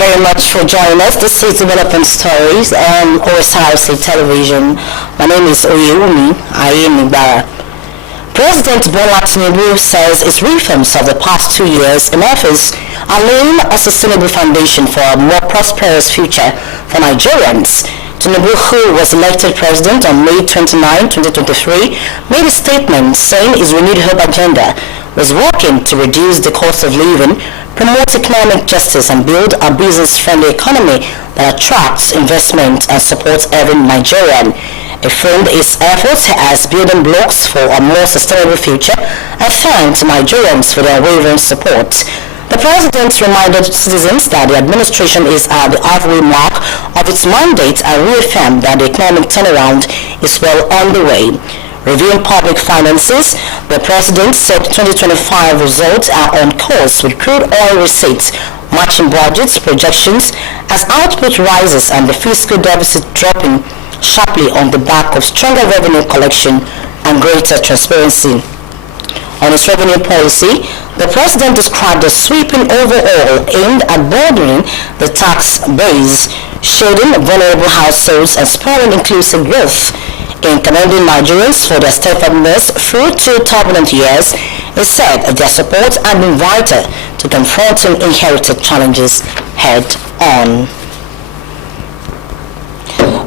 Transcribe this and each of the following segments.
very much for joining us. This is Development Stories on Osrc television. My name is Oyewumi Ayenigbara. President Bola Tinubu says his reforms of the past 2 years in office are laying a sustainable foundation for a more prosperous future for Nigerians. Tinubu, who was elected president on May 29, 2023, made a statement saying his renewed hope agenda was working to reduce the cost of living, promote economic justice, and build a business-friendly economy that attracts investment and supports every Nigerian. He framed his efforts as building blocks for a more sustainable future and thanked Nigerians for their unwavering support. The president reminded citizens that the administration is at the halfway mark of its mandate and reaffirmed that the economic turnaround is well on the way. Reviewing public finances, the president said 2025 results are on course with crude oil receipts matching budgets projections as output rises and the fiscal deficit dropping sharply on the back of stronger revenue collection and greater transparency. On his revenue policy, the president described a sweeping overhaul aimed at broadening the tax base, shielding vulnerable households and spurring inclusive growth. In commending Nigerians for their steadfastness through 2 turbulent years, he said their support had been vital to confronting inherited challenges head on.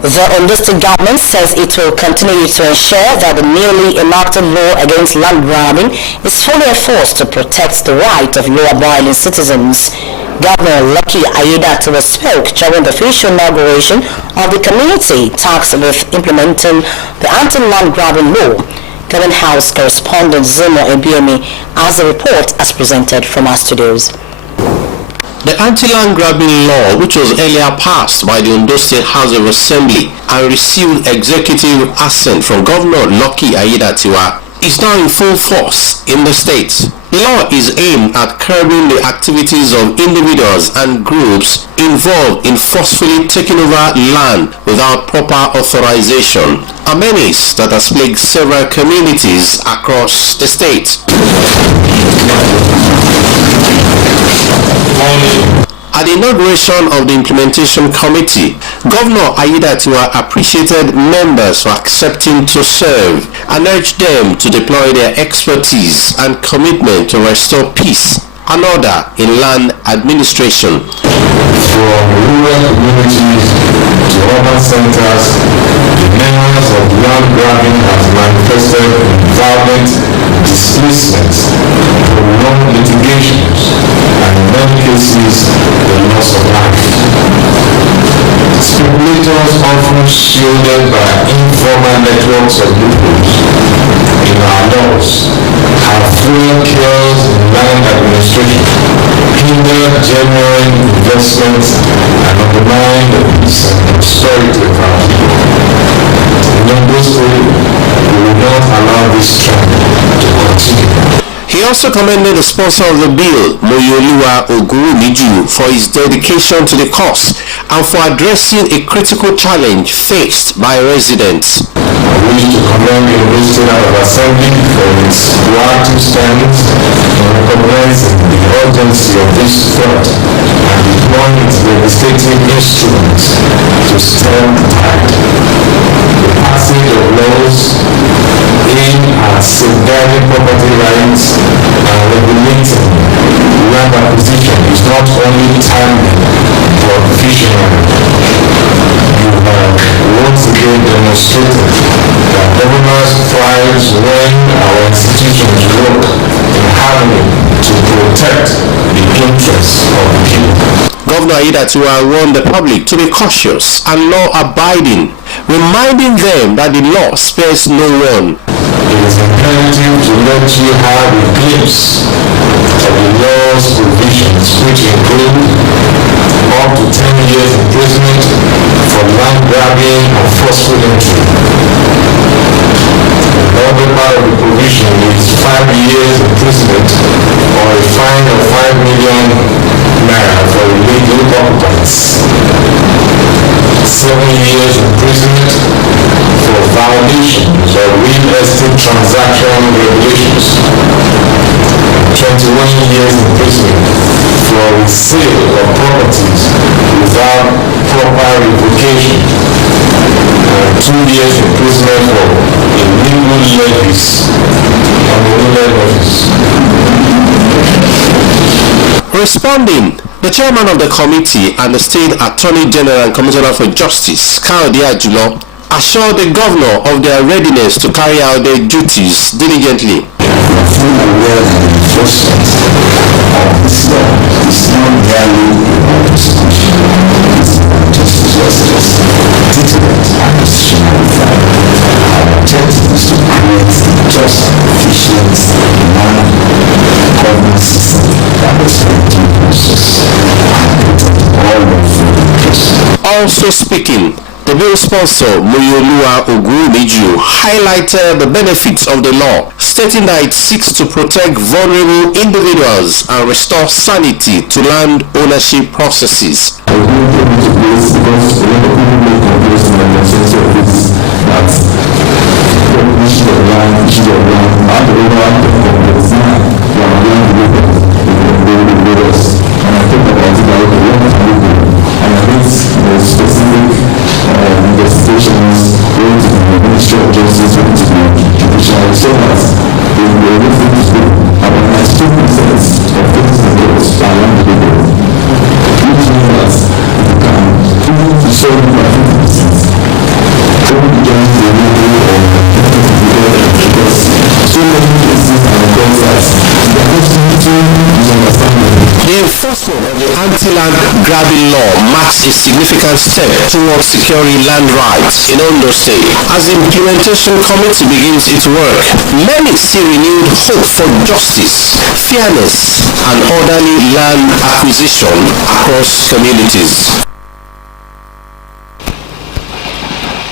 The Ondo State government says it will continue to ensure that the newly enacted law against land grabbing is fully enforced to protect the right of law-abiding citizens. Governor Lucky Aiyedatiwa spoke during the official inauguration of the community tasked with implementing the anti-land grabbing law. Government House correspondent Zuma Ebiemi has a report as presented from our studios. The anti-land grabbing law, which was earlier passed by the Ondo State House of Assembly and received executive assent from Governor Lucky Aiyedatiwa, is now in full force in the state. The law is aimed at curbing the activities of individuals and groups involved in forcefully taking over land without proper authorization, a menace that has plagued several communities across the state. At the inauguration of the Implementation Committee, Governor Aiyedatiwa appreciated members for accepting to serve and urged them to deploy their expertise and commitment to restore peace and order in land administration. From rural communities to urban centers, the menace of land grabbing has manifested in violent displacement, prolonged litigations, and in many cases, the loss of life. Speculators, often shielded by informal networks of loopholes in our laws, have fueled chaos in land administration, hindered genuine investments, and undermined the peace and prosperity of our people. In Ondo State, we will not allow this trend to continue. He also commended the sponsor of the bill, Moyoluwa Ogurumiju, for his dedication to the cause and for addressing a critical challenge faced by residents. I wish to commend the Ondo State House of Assembly for its proactive stance in recognizing the urgency of this threat and deploying its devastating instruments to stem the tide. The passage of laws aimed at safeguarding property rights and regulating land acquisition is not only timely but visionary. You have once again demonstrated that governance thrives when our institutions work in harmony to protect the interests of the people. Governor Aiyedatiwa warned the public to be cautious and law-abiding, reminding them that the law spares no one. It is imperative to let you have a glimpse of the law's provisions, which include up to 10 years imprisonment for land grabbing and forceful entry. Another part of the provision is 5 years imprisonment or a fine of 5 million naira for illegal occupants. 7 years imprisonment for violations of real estate transaction regulations. 21 years imprisonment for the sale of properties without proper revocation, and 2 years imprisonment for illegal levies on the land office. Responding, the chairman of the committee and the state attorney general and commissioner for justice, Kayode Ajulo, assured the governor of their readiness to carry out their duties diligently. Fully aware that the enforcement of this law is not merely about prosecution, it's about justice, deterrent, and institutional reform. Our objective is to create a just, efficient, humane governance system that respects due process and protect all lawful interests. Also speaking, the bill sponsor, Moyoluwa Ogunmeju, highlighted the benefits of the law, stating that it seeks to protect vulnerable individuals and restore sanity to land ownership processes. Investigations going to the Ministry of Justice, going to the judicial, so that they will be able to harmonize 2% of things and laws around the world, which means that you can even to show you by 50%. Don't join the rule of because so many cases are because that the opportunity is understanding. The enforcement of the anti-land grabbing law marks a significant step towards securing land rights in Ondo State. As the implementation committee begins its work, many see renewed hope for justice, fairness, and orderly land acquisition across communities.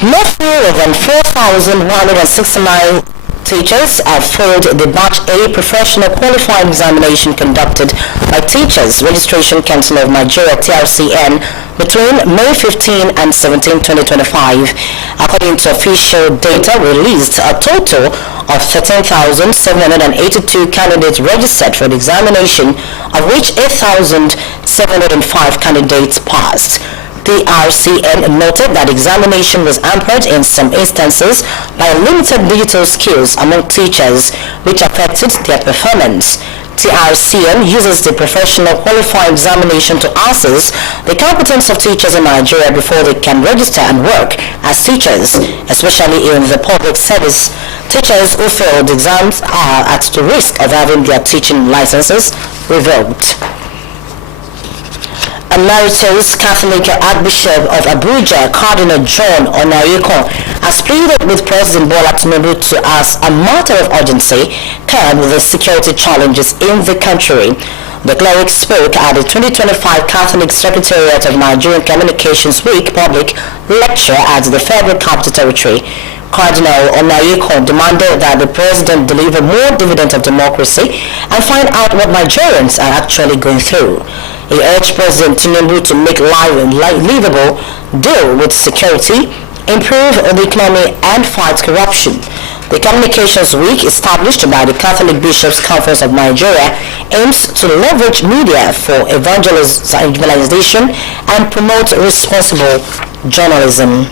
No fewer than 4,169 teachers have failed the Batch A professional qualifying examination conducted by Teachers Registration Council of Nigeria (TRCN) between May 15 and 17, 2025. According to official data released, a total of 13,782 candidates registered for the examination, of which 8,705 candidates passed. The RCN noted that examination was hampered in some instances by limited digital skills among teachers, which affected their performance. The RCN uses the professional qualifying examination to assess the competence of teachers in Nigeria before they can register and work as teachers, especially in the public service. Teachers who failed exams are at the risk of having their teaching licenses revoked. Emeritus Catholic Archbishop of Abuja, Cardinal John Onayeko, has pleaded with President Bola Tinubu to, as a matter of urgency, curb the security challenges in the country. The cleric spoke at the 2025 Catholic Secretariat of Nigerian Communications Week public lecture at the Federal Capital Territory. Cardinal Onayeko demanded that the president deliver more dividend of democracy and find out what Nigerians are actually going through. He urged President Tinubu to make life livable, deal with security, improve the economy, and fight corruption. The Communications Week, established by the Catholic Bishops' Conference of Nigeria, aims to leverage media for evangelization and promote responsible journalism.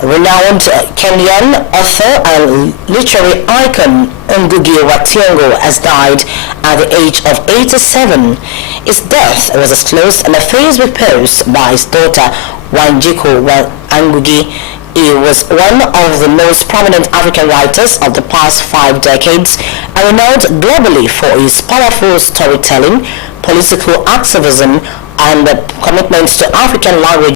Renowned Kenyan author and literary icon Ngugi wa Thiong'o has died at the age of 87. His death was disclosed in a Facebook post by his daughter Wanjiku Ngugi. He was one of the most prominent African writers of the past 5 decades and renowned globally for his powerful storytelling, political activism, and commitment to African language